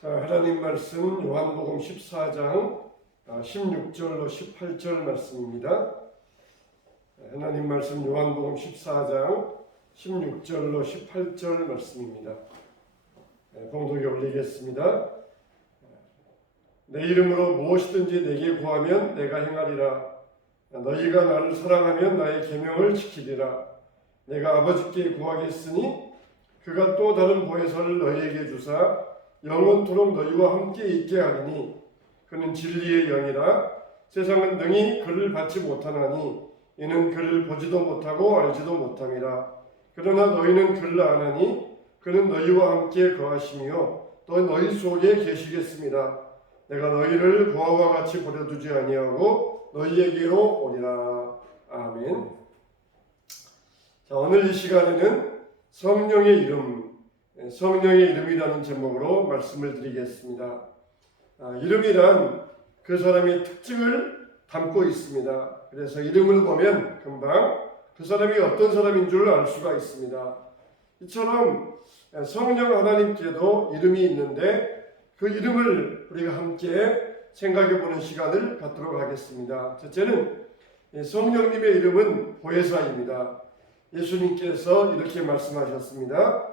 자, 하나님 말씀 요한복음 14장 16절로 18절 말씀입니다. 하나님 말씀 요한복음 14장 16절로 18절 말씀입니다. 봉독에 올리겠습니다. 내 이름으로 무엇이든지 내게 구하면 내가 행하리라. 너희가 나를 사랑하면 나의 계명을 지키리라. 내가 아버지께 구하겠으니 그가 또 다른 보혜사를 너희에게 주사 영원토록 너희와 함께 있게 하리니 그는 진리의 영이라. 세상은 능히 그를 받지 못하나니 이는 그를 보지도 못하고 알지도 못함이라. 그러나 너희는 그를 아나니 그는 너희와 함께 거하시며 또 너희 속에 계시겠습니다. 내가 너희를 고아와 같이 버려두지 아니하고 너희에게로 오리라. 아멘. 자, 오늘 이 시간에는 성령의 이름이라는 제목으로 말씀을 드리겠습니다. 이름이란 그 사람의 특징을 담고 있습니다. 그래서 이름을 보면 금방 그 사람이 어떤 사람인 줄 알 수가 있습니다. 이처럼 성령 하나님께도 이름이 있는데 그 이름을 우리가 함께 생각해 보는 시간을 갖도록 하겠습니다. 첫째는 성령님의 이름은 보혜사입니다. 예수님께서 이렇게 말씀하셨습니다.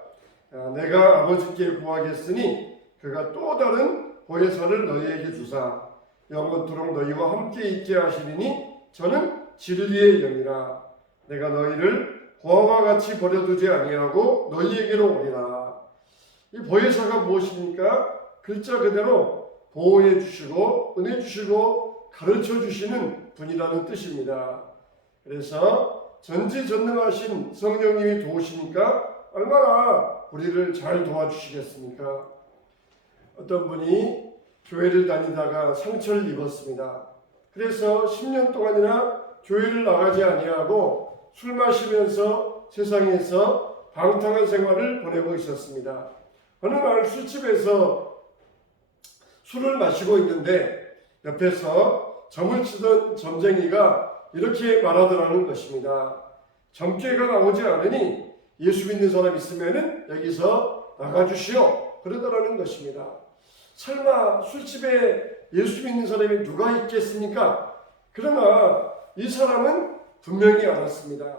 내가 아버지께 구하겠으니 그가 또 다른 보혜사를 너희에게 주사 영원토록 너희와 함께 있게 하시리니 저는 진리의 영이라. 내가 너희를 고아와 같이 버려두지 아니하고 너희에게로 오리라. 이 보혜사가 무엇입니까? 글자 그대로 보호해 주시고 은혜 주시고 가르쳐 주시는 분이라는 뜻입니다. 그래서 전지전능하신 성령님이 도우시니까 얼마나 우리를 잘 도와주시겠습니까? 어떤 분이 교회를 다니다가 상처를 입었습니다. 그래서 10년 동안이나 교회를 나가지 아니하고 술 마시면서 세상에서 방탕한 생활을 보내고 있었습니다. 어느 날 술집에서 술을 마시고 있는데 옆에서 점을 치던 점쟁이가 이렇게 말하더라는 것입니다. 점괘가 나오지 않으니 예수 믿는 사람 있으면은 여기서 나가주시오. 그러더라는 것입니다. 설마 술집에 예수 믿는 사람이 누가 있겠습니까? 그러나 이 사람은 분명히 알았습니다.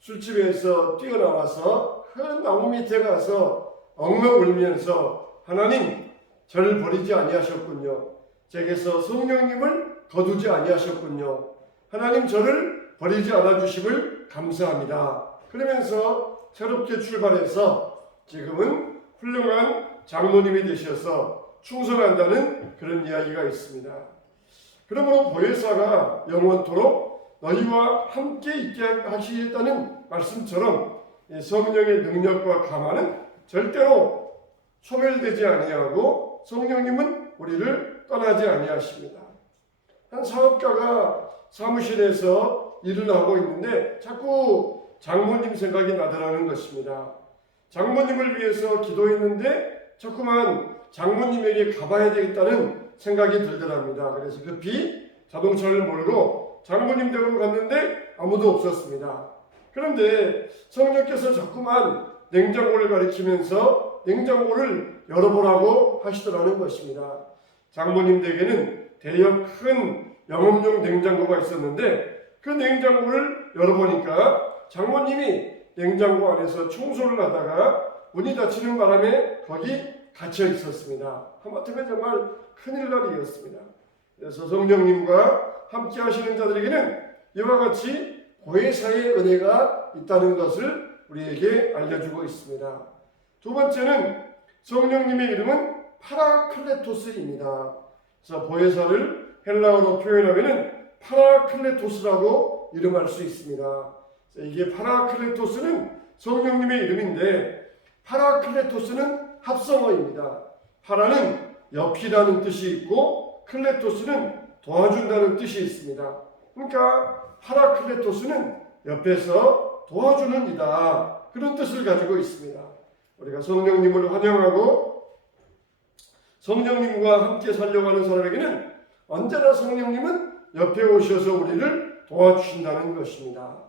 술집에서 뛰어나와서 큰 나무 밑에 가서 엉엉 울면서 하나님 저를 버리지 아니하셨군요. 제게서 성령님을 거두지 아니하셨군요. 하나님 저를 버리지 않아주심을 감사합니다. 그러면서 새롭게 출발해서 지금은 훌륭한 장로님이 되셔서 충성한다는 그런 이야기가 있습니다. 그러므로 보혜사가 영원토록 너희와 함께 있게 하시겠다는 말씀처럼 성령의 능력과 감화는 절대로 소멸되지 아니하고 성령님은 우리를 떠나지 아니하십니다. 한 사업가가 사무실에서 일을 하고 있는데 자꾸 장모님 생각이 나더라는 것입니다. 장모님을 위해서 기도했는데 자꾸만 장모님에게 가봐야 되겠다는 생각이 들더랍니다. 그래서 급히 자동차를 몰고 장모님 댁으로 갔는데 아무도 없었습니다. 그런데 성령께서 자꾸만 냉장고를 가리키면서 냉장고를 열어보라고 하시더라는 것입니다. 장모님 댁에는 대형 큰 영업용 냉장고가 있었는데 그 냉장고를 열어보니까 장모님이 냉장고 안에서 청소를 하다가 문이 닫히는 바람에 거기 갇혀 있었습니다. 하마터면 정말 큰일 날 일이었습니다. 그래서 성령님과 함께 하시는 자들에게는 이와 같이 보혜사의 은혜가 있다는 것을 우리에게 알려주고 있습니다. 두 번째는 성령님의 이름은 파라클레토스입니다. 그래서 보혜사를 헬라어로 표현하면 파라클레토스라고 이름할 수 있습니다. 이게 파라클레토스는 성령님의 이름인데 파라클레토스는 합성어입니다. 파라는 옆이라는 뜻이 있고 클레토스는 도와준다는 뜻이 있습니다. 그러니까 파라클레토스는 옆에서 도와주는 이다. 그런 뜻을 가지고 있습니다. 우리가 성령님을 환영하고 성령님과 함께 살려고 하는 사람에게는 언제나 성령님은 옆에 오셔서 우리를 도와주신다는 것입니다.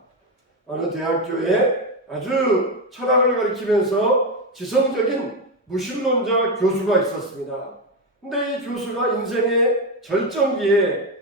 어느 대학교에 아주 철학을 가르치면서 지성적인 무신론자 교수가 있었습니다. 근데 이 교수가 인생의 절정기에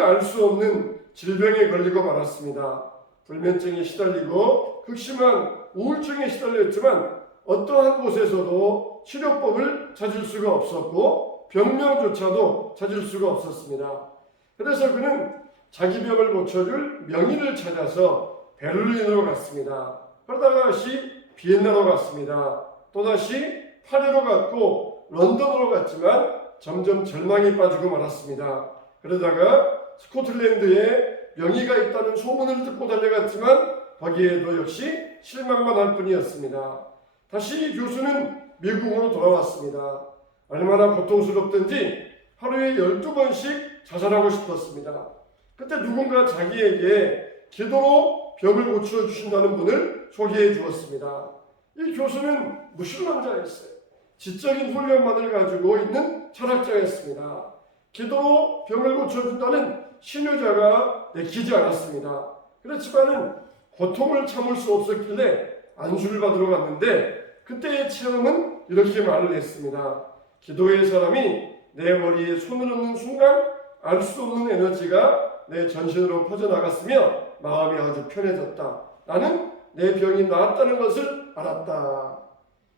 알 수 없는 질병에 걸리고 말았습니다. 불면증에 시달리고 극심한 우울증에 시달렸지만 어떠한 곳에서도 치료법을 찾을 수가 없었고 병명조차도 찾을 수가 없었습니다. 그래서 그는 자기 병을 고쳐줄 명의를 찾아서 베를린으로 갔습니다. 그러다가 다시 비엔나로 갔습니다. 또다시 파리로 갔고 런던으로 갔지만 점점 절망에 빠지고 말았습니다. 그러다가 스코틀랜드에 명의가 있다는 소문을 듣고 달려갔지만 거기에도 역시 실망만 할 뿐이었습니다. 다시 교수는 미국으로 돌아왔습니다. 얼마나 고통스럽든지 하루에 12번씩 자살하고 싶었습니다. 그때 누군가 자기에게 기도로 병을 고쳐주신다는 분을 소개해 주었습니다. 이 교수는 무신론자였어요. 지적인 훈련만을 가지고 있는 철학자였습니다. 기도로 병을 고쳐준다는 신유자가 내키지 않았습니다. 그렇지만은 고통을 참을 수 없었길래 안수를 받으러 갔는데 그때의 체험은 이렇게 말을 했습니다. 기도의 사람이 내 머리에 손을 얹는 순간 알 수 없는 에너지가 내 전신으로 퍼져나갔으며 마음이 아주 편해졌다. 나는 내 병이 나았다는 것을 알았다.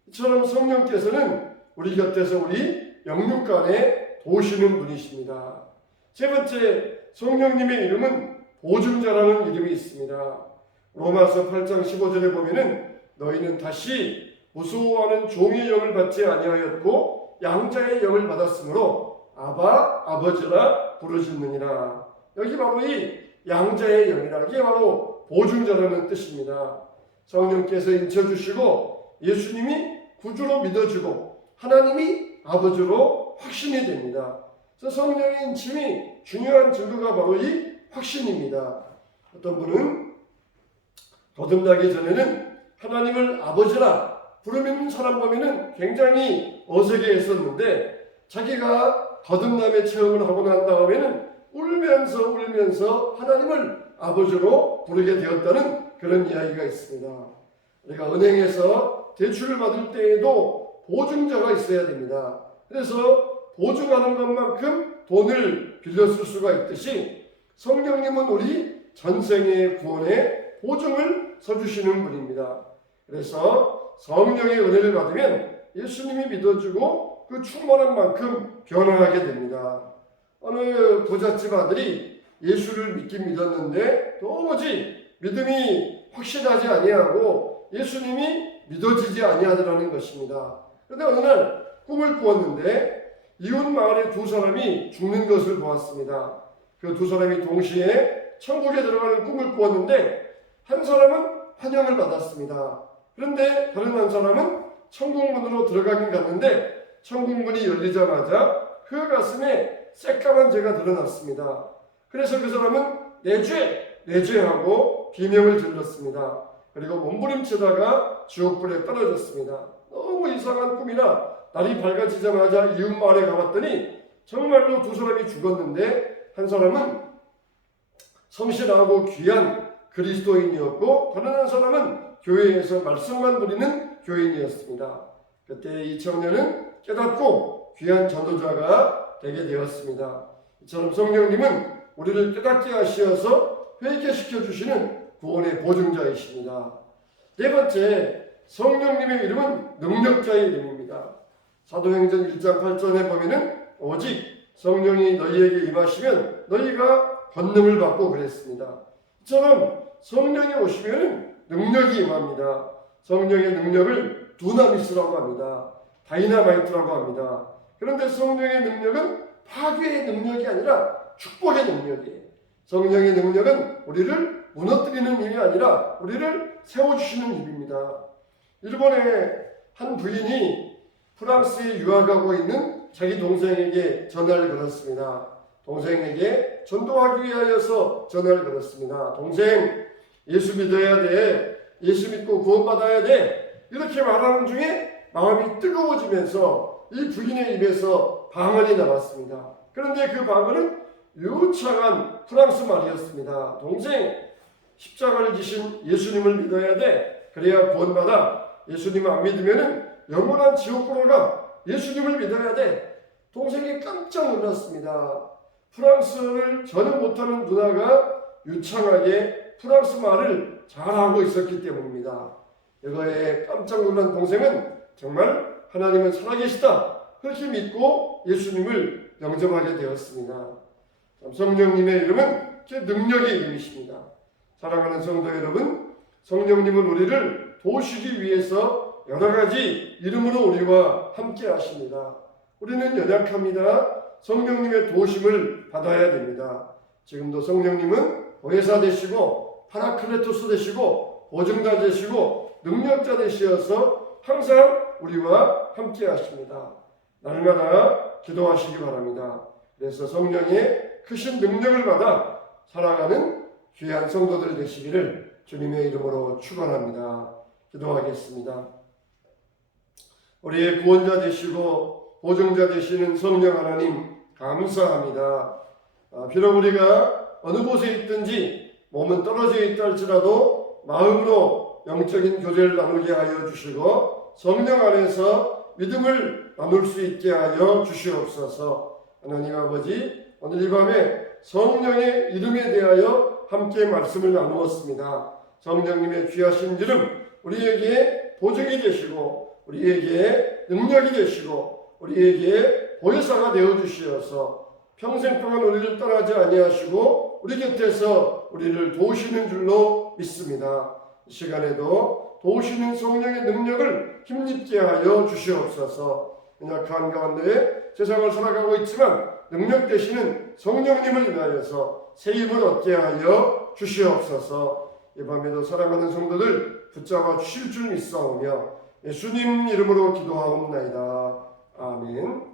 이처럼 성령께서는 우리 곁에서 우리 영육간에 도우시는 분이십니다. 세 번째, 성령님의 이름은 보증자라는 이름이 있습니다. 로마서 8장 15절에 보면은 너희는 다시 무서워하는 종의 영을 받지 아니하였고 양자의 영을 받았으므로 아바 아버지라 부르짖느니라. 여기 바로 이 양자의 영이라, 이게 바로 보증자라는 뜻입니다. 성령께서 인쳐주시고 예수님이 구주로 믿어지고 하나님이 아버지로 확신이 됩니다. 그래서 성령의 인침이 중요한 증거가 바로 이 확신입니다. 어떤 분은 거듭나기 전에는 하나님을 아버지라 부르는 사람 보면은 굉장히 어색해 했었는데 자기가 거듭남의 체험을 하고 난 다음에는 울면서 하나님을 아버지로 부르게 되었다는 그런 이야기가 있습니다. 우리가 은행에서 대출을 받을 때에도 보증자가 있어야 됩니다. 그래서 보증하는 것만큼 돈을 빌려 쓸 수가 있듯이 성령님은 우리 전생의 구원에 보증을 서주시는 분입니다. 그래서 성령의 은혜를 받으면 예수님이 믿어주고 그 충만한 만큼 변화하게 됩니다. 어느 부잣집 아들이 예수를 믿긴 믿었는데 도무지 믿음이 확실하지 아니하고 예수님이 믿어지지 아니하더라는 것입니다. 그런데 어느 날 꿈을 꾸었는데 이웃 마을의 두 사람이 죽는 것을 보았습니다. 그 두 사람이 동시에 천국에 들어가는 꿈을 꾸었는데 한 사람은 환영을 받았습니다. 그런데 다른 한 사람은 천국문으로 들어가긴 갔는데 천국문이 열리자마자 그 가슴에 새까만 죄가 드러났습니다. 그래서 그 사람은 내 죄 하고 비명을 질렀습니다. 그리고 몸부림치다가 지옥불에 떨어졌습니다. 너무 이상한 꿈이라 날이 밝아지자마자 이웃 마을에 가봤더니 정말로 두 사람이 죽었는데 한 사람은 성실하고 귀한 그리스도인이었고 다른 한 사람은 교회에서 말씀만 드리는 교인이었습니다. 그때 이 청년은 깨닫고 귀한 전도자가 되게 되었습니다. 이처럼 성령님은 우리를 깨닫게 하시어서 회개시켜 주시는 구원의 보증자이십니다. 네 번째, 성령님의 이름은 능력자의 이름입니다. 사도행전 1장 8절에 보면은 오직 성령이 너희에게 임하시면 너희가 권능을 받고 그랬습니다. 이처럼 성령이 오시면 능력이 임합니다. 성령의 능력을 두나미스라고 합니다. 다이나마이트라고 합니다. 그런데 성령의 능력은 파괴의 능력이 아니라 축복의 능력이에요. 성령의 능력은 우리를 무너뜨리는 힘이 아니라 우리를 세워주시는 힘입니다. 일본의 한 부인이 프랑스에 유학하고 있는 자기 동생에게 전화를 걸었습니다. 동생에게 전도하기 위하여서 전화를 걸었습니다. 동생, 예수 믿어야 돼. 예수 믿고 구원받아야 돼. 이렇게 말하는 중에 마음이 뜨거워지면서 이 부인의 입에서 방언이 나왔습니다. 그런데 그 방언은 유창한 프랑스 말이었습니다. 동생, 십자가를 지신 예수님을 믿어야 돼. 그래야 구원받아. 예수님을 안 믿으면 영원한 지옥으로 가. 예수님을 믿어야 돼. 동생이 깜짝 놀랐습니다. 프랑스어를 전혀 못하는 누나가 유창하게 프랑스 말을 잘하고 있었기 때문입니다. 이거에 깜짝 놀란 동생은 정말 하나님은 살아계시다. 그렇게 믿고 예수님을 영접하게 되었습니다. 성령님의 이름은 능력의 이름이십니다. 사랑하는 성도 여러분, 성령님은 우리를 도우시기 위해서 여러 가지 이름으로 우리와 함께 하십니다. 우리는 연약합니다. 성령님의 도우심을 받아야 됩니다. 지금도 성령님은 보혜사 되시고 파라클레토스 되시고 보증자 되시고 능력자 되시어서 항상 우리와 함께 하십니다. 날마다 기도하시기 바랍니다. 그래서 성령의 크신 능력을 받아 살아가는 귀한 성도들 되시기를 주님의 이름으로 축원합니다. 기도하겠습니다. 우리의 구원자 되시고 보증자 되시는 성령 하나님 감사합니다. 비록 우리가 어느 곳에 있든지 몸은 떨어져 있다 할지라도 마음으로 영적인 교제를 나누게 하여 주시고 성령 안에서 믿음을 나눌 수 있게 하여 주시옵소서. 하나님 아버지, 오늘 이 밤에 성령의 이름에 대하여 함께 말씀을 나누었습니다. 성령님의 귀하신 이름, 우리에게 보증이 되시고 우리에게 능력이 되시고 우리에게 보혜사가 되어주시어서 평생 동안 우리를 떠나지 아니하시고 우리 곁에서 우리를 도우시는 줄로 믿습니다. 이 시간에도 도우시는 성령의 능력을 힘입게 하여 주시옵소서. 연약한 가운데 세상을 살아가고 있지만 능력 되시는 성령님을 인하여서 새 힘을 얻게 하여 주시옵소서. 이 밤에도 사랑하는 성도들 붙잡아 주실 줄 믿사오며 예수님 이름으로 기도하옵나이다. 아멘.